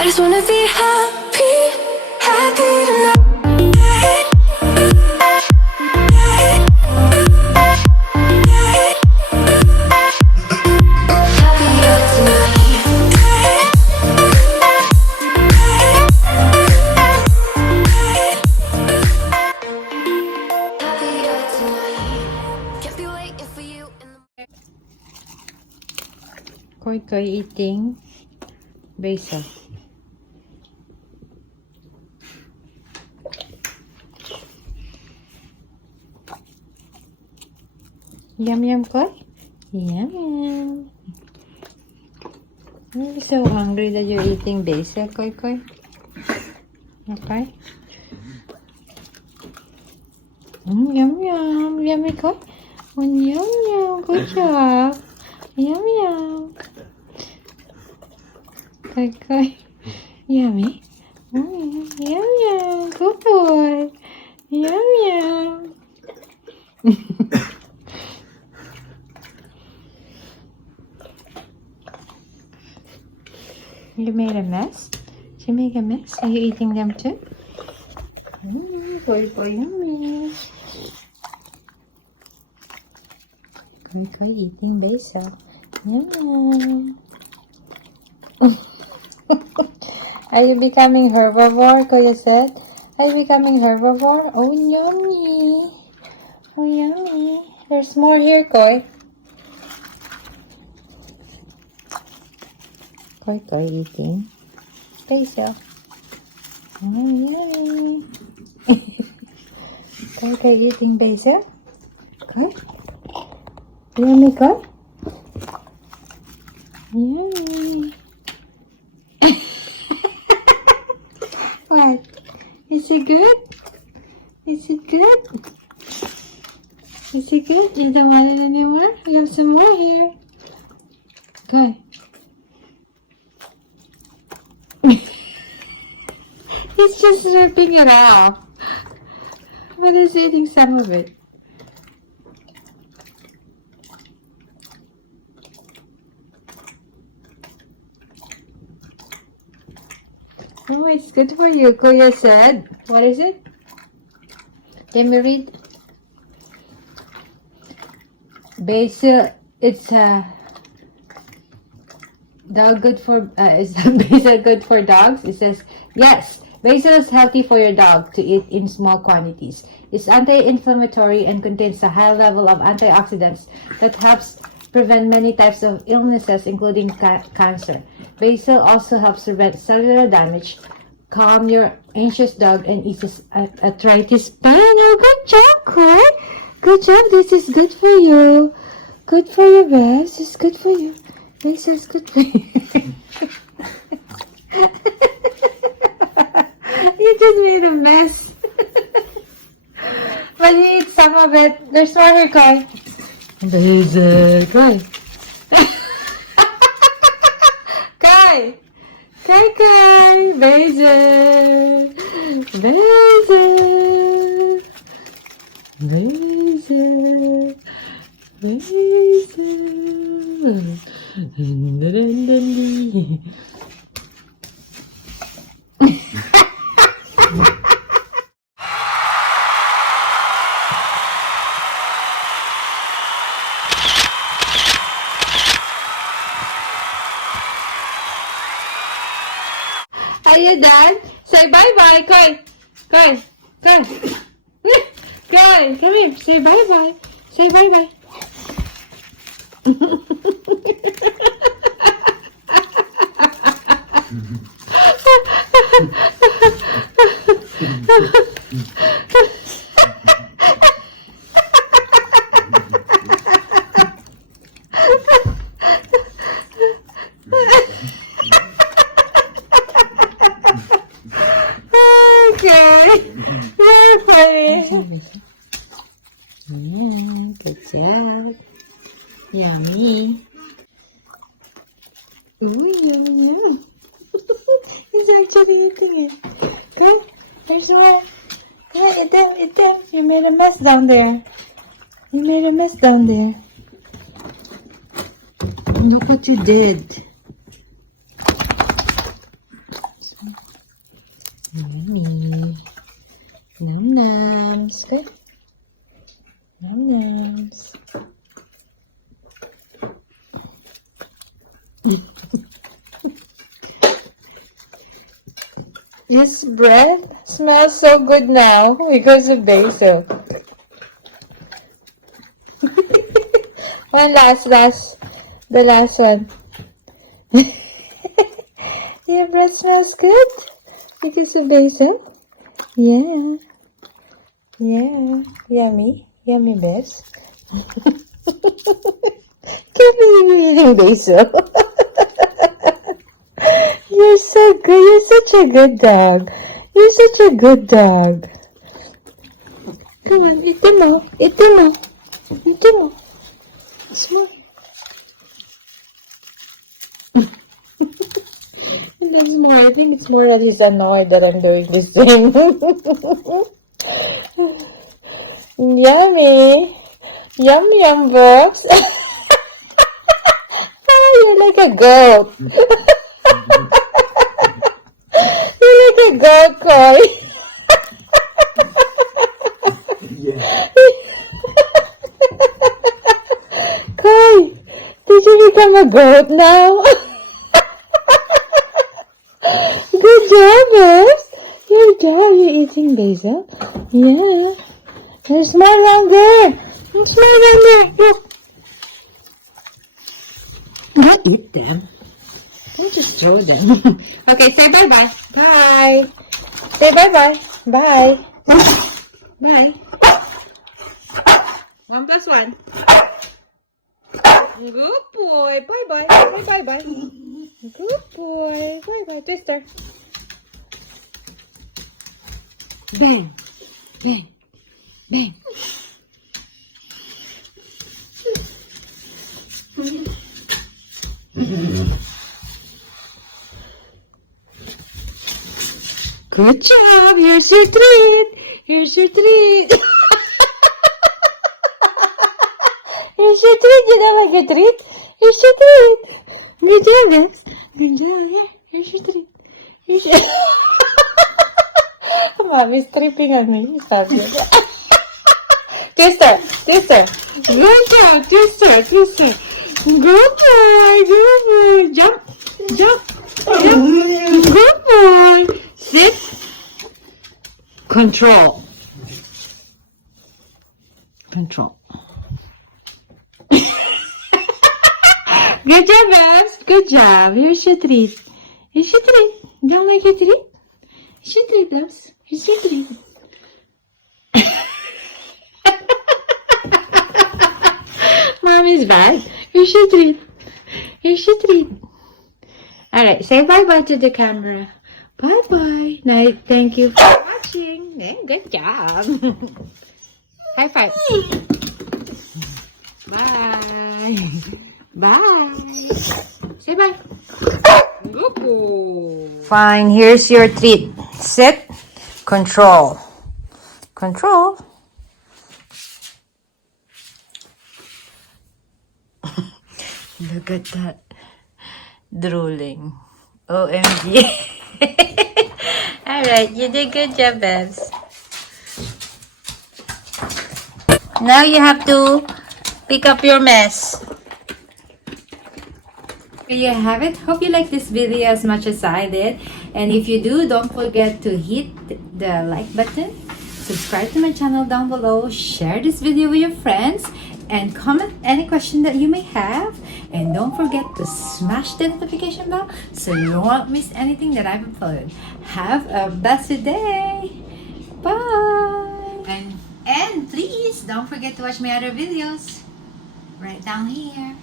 I just wanna be happy, happy tonight. Koikoi eating basil. Yum yum, Koi. Yum. I'm so hungry that you're eating basil, Koikoi. Okay. Yum yum. Yummy, Koi. Oh, yum yum. Good job. Yum yum. Koikoi. Yummy. Yum yum. Good boy. Yum yum. You made a mess? Did you make a mess? Are you eating them too? Boy, yummy. Koikoi eating basil. Yum. Are you becoming herbivore, Koya said? Are you becoming herbivore? Oh, yummy. Oh, yummy. There's more here, Koi. Koikoi eating basil. Oh, yummy. Koikoi eating basil. Koi? Yummy, Koi? Yummy. What? Is it good? Is it good? Is it good? You don't want it anymore? You have some more here. Good. He's just ripping it off. But he's eating some of it. Oh, it's good for you, Koya said. What is it? Let me read. Basil, it's dog good for is basil good for dogs? It says yes. Basil is healthy for your dog to eat in small quantities. It's anti-inflammatory and contains a high level of antioxidants that helps prevent many types of illnesses, including cancer. Basil also helps prevent cellular damage, calm your anxious dog, and eases arthritis pain. Oh, good job, Koi. Good job. This is good for you. Good for your breast. It's good for you. This is good for you. You just made a mess. But you eat some of it. There's more here, Koi. Basil, Koi. Koi. Koi. Basil. Basil. Basil. Basil. Are you done? Say bye-bye, Koi. Koi. Koi. Koi, come here. Say bye-bye. Say bye-bye. Okay. You're funny. Yeah, good job. Yummy. Ooh, yum, yum. He's actually eating it. Come, there's more. Come on, eat them, eat them. You made a mess down there. You made a mess down there. Look what you did. Yummy. Num nums. Good. Num nums. This bread smells so good now because of basil. One last, the last one. Your bread smells good because of basil. Yeah. Yeah. Yummy. Yummy best. Can't believe you're eating basil. You're so good. You're such a good dog. You're such a good dog. Come on, eat them all. Eat them all. Eat them all. Small. That's more. I think it's more that he's annoyed that I'm doing this thing. Yummy. Yum yum, Brooks. You're like a goat. You're like a goat, Koi. Koi, did you become a goat now? Good job, Bess. Good job. You're eating basil. Yeah. There's more down there. There's more down there. Look. Don't eat them. Don't just throw them. Okay, say bye-bye. Bye. Say bye-bye. Bye. Bye. 1 plus 1. Good boy. Bye-bye. Say bye-bye. Good boy. Bye-bye. Twister. Bang. Bang. Bang. Good job. Here's your treat. Here's your treat. Here's your treat. You don't like a treat? Here's your treat. Good job, guys. Good job. Here's your treat. Here's your... Mommy's tripping on me. Stop it. Twister. Twister. Good job. Twister. Twister. Good boy. Good boy. Jump. Jump. Jump. Good boy. Sit. Control. Control. Good job, Babs. Good job. Here's your treat. Here's your treat. Don't like your treat? Here's your treat, Babs. Here's your treat. Mommy's bad. Here's your treat. Here's your treat. Alright, say bye-bye to the camera. Bye-bye. Now, thank you for watching. Good job. High five. Bye. Bye. Say bye. Fine, here's your treat. Sit. Control. Control. Look at that. Drooling. OMG. Alright, you did good job, Babs. Now you have to pick up your mess. There you have it. Hope you like this video as much as I did. And if you do, don't forget to hit the like button. Subscribe to my channel down below. Share this video with your friends. And comment any question that you may have. And don't forget to smash the notification bell so you won't miss anything that I've uploaded. Have a blessed day. Bye. And please don't forget to watch my other videos right down here.